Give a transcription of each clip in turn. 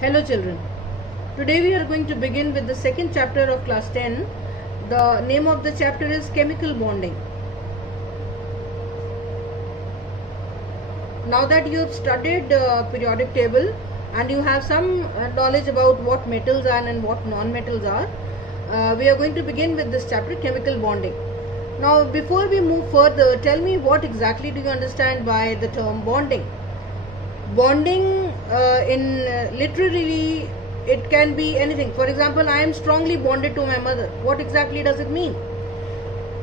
Hello children, today we are going to begin with the second chapter of class 10. The name of the chapter is chemical bonding. Now that you have studied periodic table and you have some knowledge about what metals are and what non-metals are, we are going to begin with this chapter, chemical bonding. Now before we move further, tell me what exactly do you understand by the term bonding? Bonding literally it can be anything. For example, I am strongly bonded to my mother. What exactly does it mean?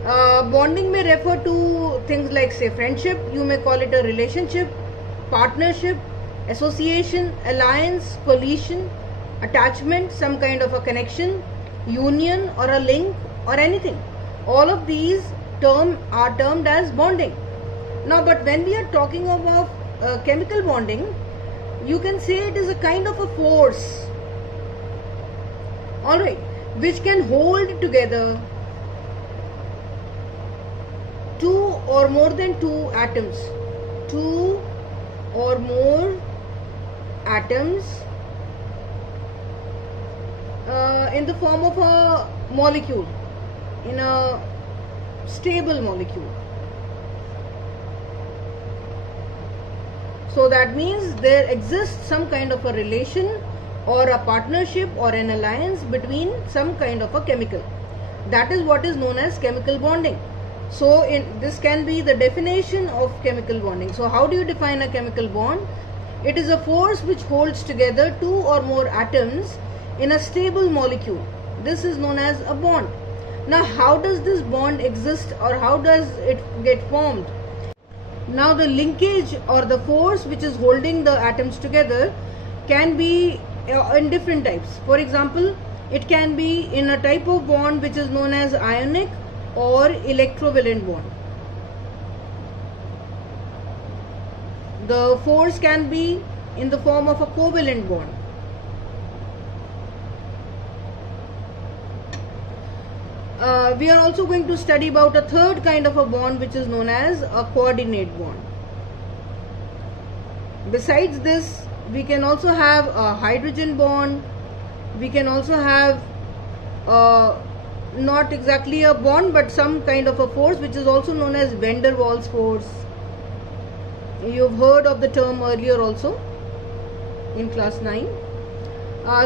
Bonding may refer to things like, say, friendship. You may call it a relationship, partnership, association, alliance, coalition, attachment, some kind of a connection, union or a link or anything. All of these are termed as bonding. Now, but when we are talking about chemical bonding, you can say it is a kind of a force, alright, which can hold together two or more than two atoms in the form of a molecule, in a stable molecule. So that means there exists some kind of a relation or a partnership or an alliance between some kind of a chemical. That is what is known as chemical bonding. So this can be the definition of chemical bonding. So how do you define a chemical bond? It is a force which holds together two or more atoms in a stable molecule. This is known as a bond. Now how does this bond exist, or how does it get formed? Now the linkage or the force which is holding the atoms together can be in different types. For example, it can be in a type of bond which is known as ionic or electrovalent bond. The force can be in the form of a covalent bond. We are also going to study about a third kind of a bond which is known as a coordinate bond. Besides this, we can also have a hydrogen bond. We can also have not exactly a bond but some kind of a force which is also known as van der Waals force. You've heard of the term earlier also in class 9.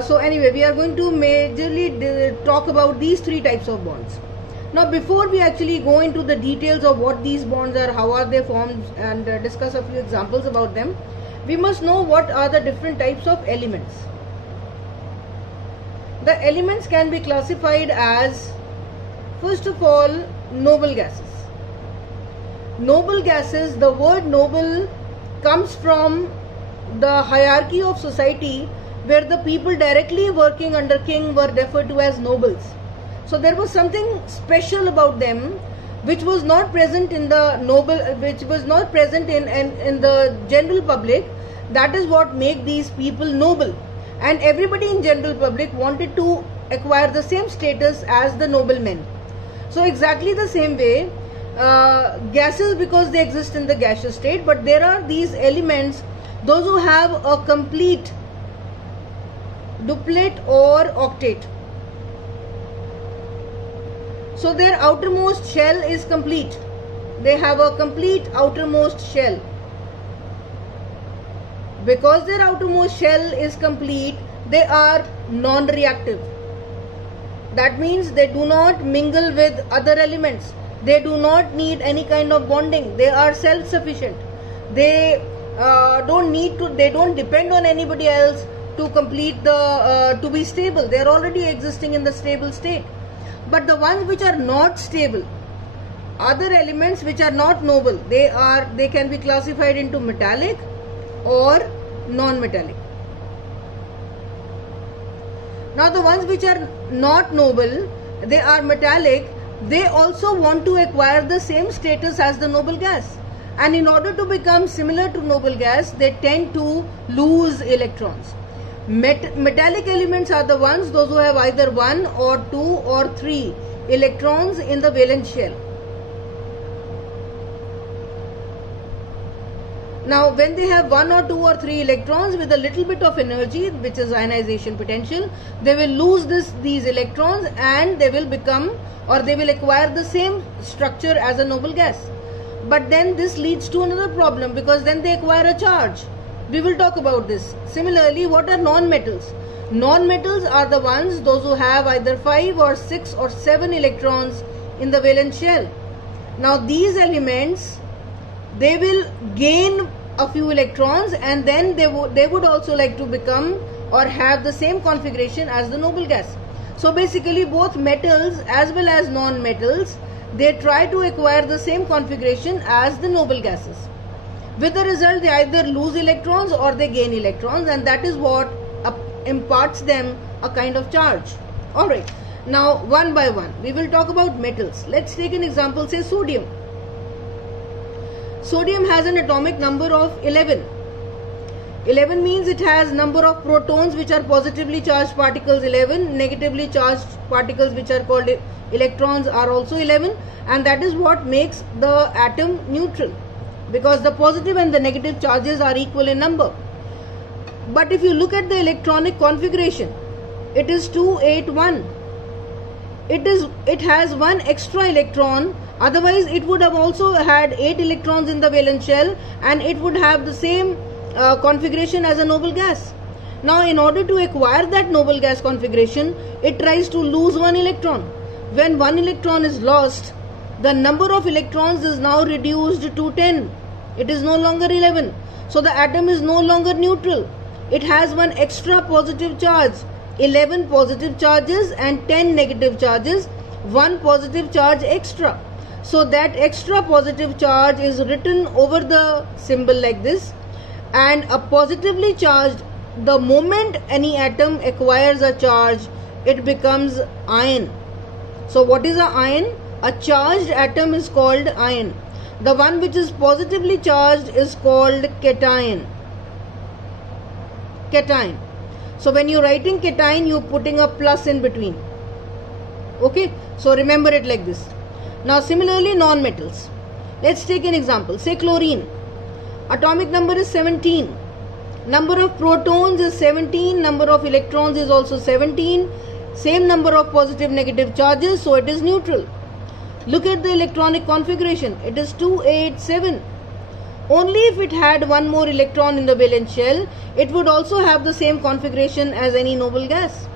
So anyway, we are going to majorly talk about these three types of bonds. Now before we actually go into the details of what these bonds are, how are they formed, and discuss a few examples about them, we must know what are the different types of elements. The elements can be classified as, first of all, noble gases. Noble gases, the word noble comes from the hierarchy of society where the people directly working under king were referred to as nobles. So there was something special about them which was not present in the which was not present in the general public. That is what made these people noble, and everybody in general public wanted to acquire the same status as the noblemen. So exactly the same way, gases, because they exist in the gaseous state, but there are these elements, those who have a complete duplet or octet. So their outermost shell is complete. They have a complete outermost shell. Because their outermost shell is complete, they are non-reactive. That means they do not mingle with other elements. They do not need any kind of bonding. They are self-sufficient. They don't depend on anybody else to complete to be stable. They are already existing in the stable state. But the ones which are not stable, other elements which are not noble, they can be classified into metallic or non-metallic. Now the ones which are not noble, they are metallic, they also want to acquire the same status as the noble gas, and in order to become similar to noble gas, they tend to lose electrons. Metallic elements are the ones, those who have either 1 or 2 or 3 electrons in the valence shell. Now when they have 1 or 2 or 3 electrons with a little bit of energy, which is ionization potential, they will lose these electrons and they will become, or they will acquire the same structure as a noble gas. But then this leads to another problem, because then they acquire a charge. We will talk about this. Similarly, what are non-metals? Non-metals are the ones, those who have either 5 or 6 or 7 electrons in the valence shell. Now these elements, they will gain a few electrons, and then they would also like to become or have the same configuration as the noble gas. So basically both metals as well as non-metals, they try to acquire the same configuration as the noble gases. With the result, they either lose electrons or they gain electrons, and that is what imparts them a kind of charge. Alright, now one by one we will talk about metals. Let's take an example, say sodium. Sodium has an atomic number of 11. 11 means it has number of protons which are positively charged particles 11, negatively charged particles which are called electrons are also 11, and that is what makes the atom neutral, because the positive and the negative charges are equal in number. But if you look at the electronic configuration, it is 281. It has one extra electron, otherwise it would have also had 8 electrons in the valence shell, and it would have the same configuration as a noble gas. Now in order to acquire that noble gas configuration, it tries to lose one electron. When one electron is lost, the number of electrons is now reduced to 10. It is no longer 11. So the atom is no longer neutral. It has one extra positive charge, 11 positive charges and 10 negative charges, one positive charge extra. So that extra positive charge is written over the symbol like this, and a positively charged, the moment any atom acquires a charge, it becomes ion. So what is an ion? A charged atom is called ion. The one which is positively charged is called cation. Cation. So when you're writing cation, you're putting a plus in between. Okay, so remember it like this. Now similarly, non-metals. Let's take an example. Say chlorine. Atomic number is 17. Number of protons is 17. Number of electrons is also 17. Same number of positive negative charges, so it is neutral. Look at the electronic configuration. It is 287. Only if it had one more electron in the valence shell, it would also have the same configuration as any noble gas.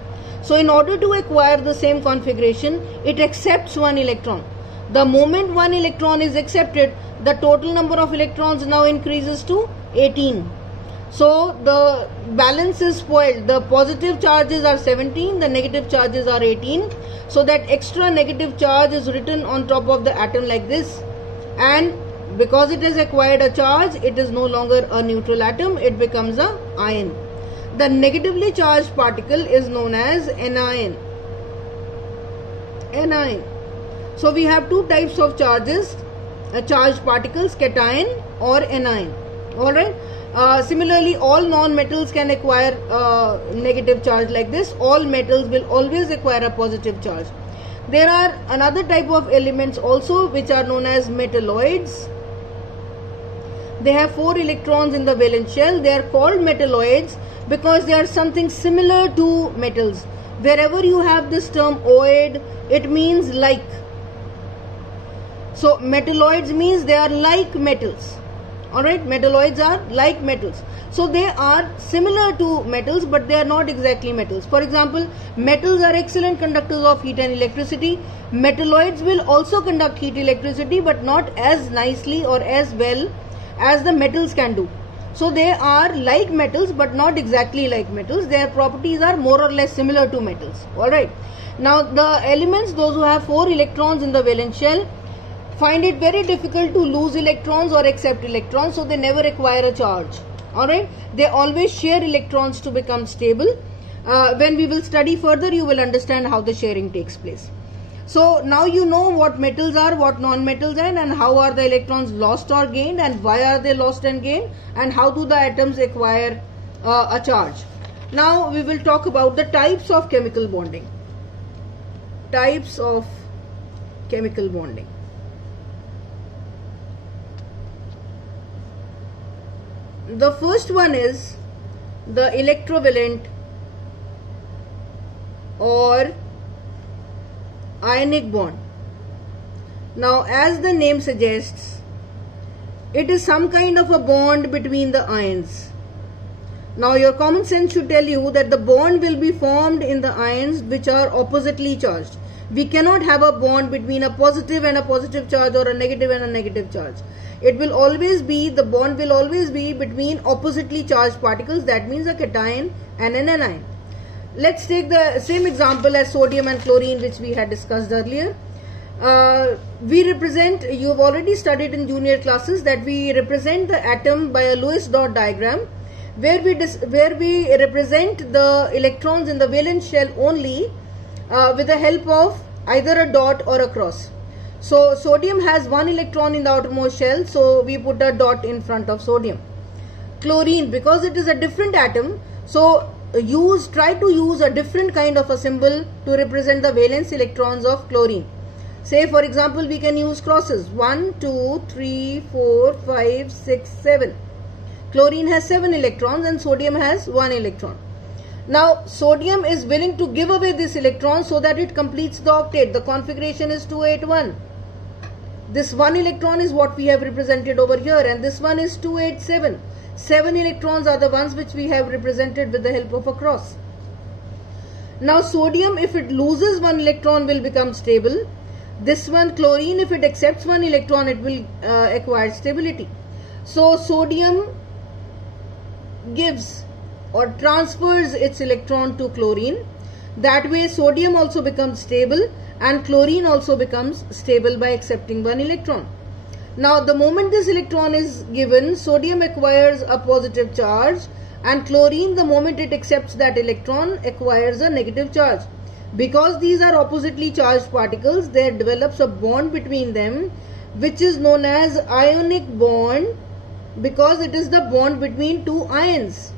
So in order to acquire the same configuration, it accepts one electron. The moment one electron is accepted, the total number of electrons now increases to 18. So the balance is spoiled. The positive charges are 17, the negative charges are 18. So that extra negative charge is written on top of the atom like this. And because it has acquired a charge, it is no longer a neutral atom, it becomes an ion. The negatively charged particle is known as anion. Anion. So we have two types of charges, charged particles, cation or anion. Alright. Similarly, all non-metals can acquire negative charge like this. All metals will always acquire a positive charge. There are another type of elements also which are known as metalloids. They have 4 electrons in the valence shell. They are called metalloids because they are something similar to metals. Wherever you have this term oid, it means like. So metalloids means they are like metals. Alright, metalloids are like metals. So they are similar to metals, but they are not exactly metals. For example, metals are excellent conductors of heat and electricity. Metalloids will also conduct heat, electricity, but not as nicely or as well as the metals can do. So they are like metals, but not exactly like metals. Their properties are more or less similar to metals. Alright. Now the elements, those who have 4 electrons in the valence shell, find it very difficult to lose electrons or accept electrons, so they never acquire a charge. Alright, they always share electrons to become stable. When we will study further, you will understand how the sharing takes place. So now you know what metals are, what non-metals are, and how are the electrons lost or gained, and why are they lost and gained, and how do the atoms acquire a charge. Now we will talk about the types of chemical bonding. Types of chemical bonding. The first one is the electrovalent or ionic bond. Now, as the name suggests, it is some kind of a bond between the ions. Now, your common sense should tell you that the bond will be formed in the ions which are oppositely charged. We cannot have a bond between a positive and a positive charge or a negative and a negative charge. It will always be, the bond will always be between oppositely charged particles. That means a cation and an anion. Let's take the same example as sodium and chlorine, which we had discussed earlier. We represent, you have already studied in junior classes that we represent the atom by a Lewis dot diagram, where we represent the electrons in the valence shell only with the help of either a dot or a cross. So sodium has one electron in the outermost shell, so we put a dot in front of sodium. Chlorine, because it is a different atom, so try to use a different kind of a symbol to represent the valence electrons of chlorine. Say for example, we can use crosses 1, 2, 3, 4, 5, 6, 7. Chlorine has 7 electrons and sodium has 1 electron. Now sodium is willing to give away this electron so that it completes the octet. The configuration is 281. This 1 electron is what we have represented over here, and this one is 287. 7 electrons are the ones which we have represented with the help of a cross. Now sodium, if it loses 1 electron, will become stable. This one, chlorine, if it accepts 1 electron, it will acquire stability. So sodium gives or transfers its electron to chlorine. That way sodium also becomes stable and chlorine also becomes stable by accepting 1 electron. Now the moment this electron is given, sodium acquires a positive charge, and chlorine, the moment it accepts that electron, acquires a negative charge. Because these are oppositely charged particles, there develops a bond between them which is known as ionic bond, because it is the bond between two ions.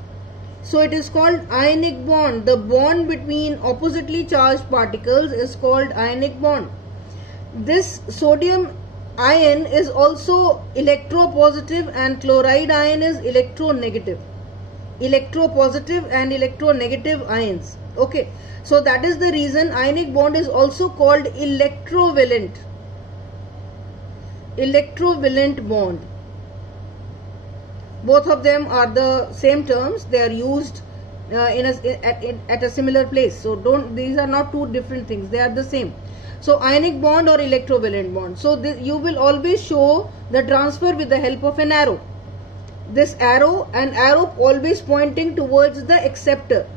So it is called ionic bond. The bond between oppositely charged particles is called ionic bond. This sodium ion is also electropositive and chloride ion is electronegative. Electropositive and electronegative ions. Okay, so that is the reason ionic bond is also called electrovalent. Electrovalent bond. Both of them are the same terms. They are used at a similar place. So these are not two different things. They are the same. So ionic bond or electrovalent bond. So you will always show the transfer with the help of an arrow. This arrow, an arrow always pointing towards the acceptor.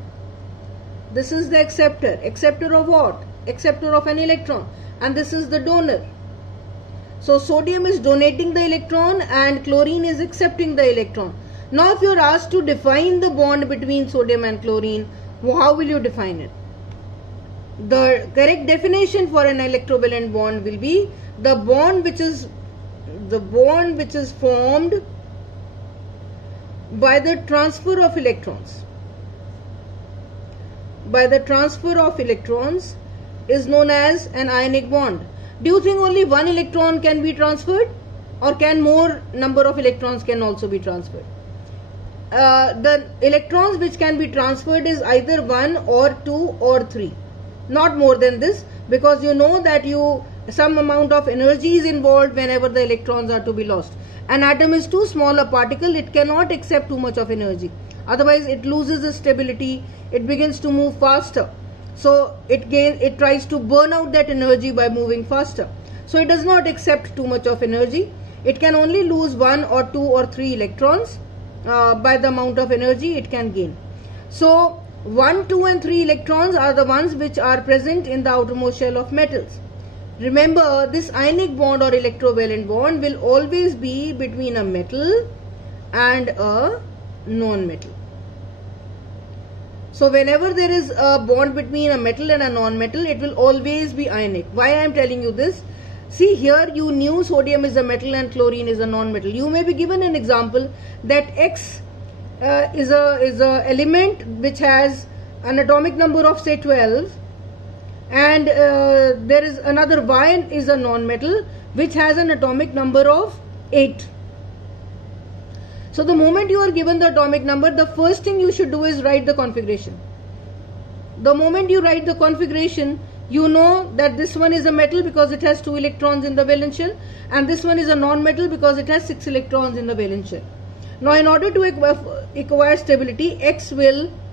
This is the acceptor. Acceptor of what? Acceptor of an electron. And this is the donor. So sodium is donating the electron and chlorine is accepting the electron. Now if you are asked to define the bond between sodium and chlorine, how will you define it? The correct definition for an electrovalent bond will be the bond which is formed by the transfer of electrons. By the transfer of electrons is known as an ionic bond. Do you think only 1 electron can be transferred, or can more number of electrons can also be transferred? The electrons which can be transferred is either 1 or 2 or 3. Not more than this, because you know that some amount of energy is involved whenever the electrons are to be lost. An atom is too small a particle, it cannot accept too much of energy. Otherwise it loses its stability, it begins to move faster. So it tries to burn out that energy by moving faster. So it does not accept too much of energy. It can only lose 1 or 2 or 3 electrons by the amount of energy it can gain. So 1, 2 and 3 electrons are the ones which are present in the outermost shell of metals. Remember, this ionic bond or electrovalent bond will always be between a metal and a non-metal. So whenever there is a bond between a metal and a non-metal, it will always be ionic. Why I am telling you this? See, here you knew sodium is a metal and chlorine is a non-metal. You may be given an example that X is a element which has an atomic number of say 12, and there is another Y is a non-metal which has an atomic number of 8. So the moment you are given the atomic number, the first thing you should do is write the configuration. The moment you write the configuration, you know that this one is a metal because it has 2 electrons in the valence shell, and this one is a non-metal because it has 6 electrons in the valence shell. Now in order to acquire stability,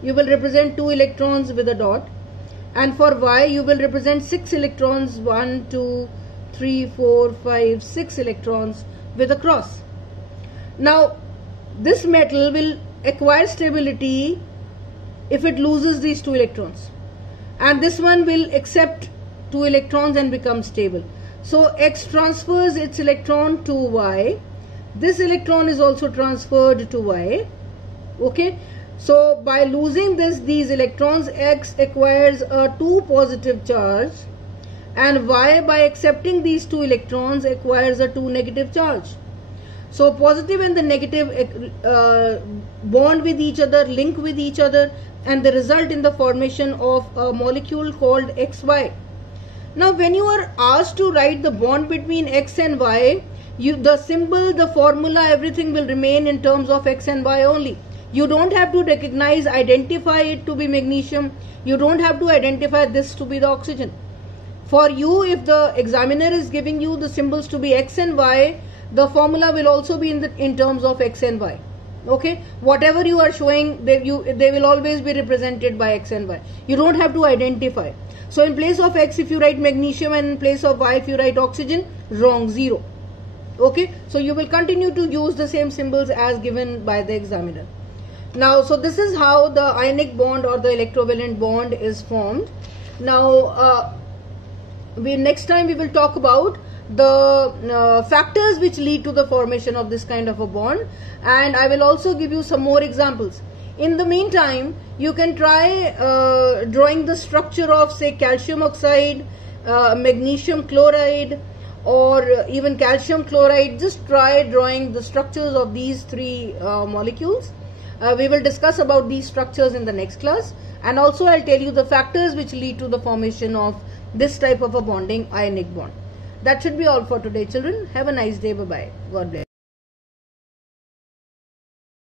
you will represent 2 electrons with a dot, and for Y you will represent 6 electrons, 1, 2, 3, 4, 5, 6 electrons with a cross. Now this metal will acquire stability if it loses these 2 electrons, and this one will accept 2 electrons and become stable. So X transfers its electron to Y. This electron is also transferred to Y. Okay, so by losing these electrons, X acquires a 2 positive charge, and Y, by accepting these 2 electrons, acquires a 2 negative charge. So positive and the negative bond with each other, link with each other, and they result in the formation of a molecule called XY. Now when you are asked to write the bond between X and Y, the symbol, the formula, everything will remain in terms of X and Y only. You don't have to identify it to be magnesium. You don't have to identify this to be the oxygen. For you, if the examiner is giving you the symbols to be X and Y, the formula will also be in terms of X and Y. Okay, whatever you are showing, they will always be represented by X and Y. You don't have to identify. So in place of X, if you write magnesium, and in place of Y, if you write oxygen, wrong, 0. Okay, so you will continue to use the same symbols as given by the examiner. Now, so this is how the ionic bond or the electrovalent bond is formed. Now, next time we will talk about the factors which lead to the formation of this kind of a bond, and I will also give you some more examples. In the meantime, you can try drawing the structure of, say, calcium oxide, magnesium chloride, or even calcium chloride. Just try drawing the structures of these 3 molecules. We will discuss about these structures in the next class, and also I'll tell you the factors which lead to the formation of this type of a bonding, ionic bond. That should be all for today, children. Have a nice day. Bye-bye. God bless.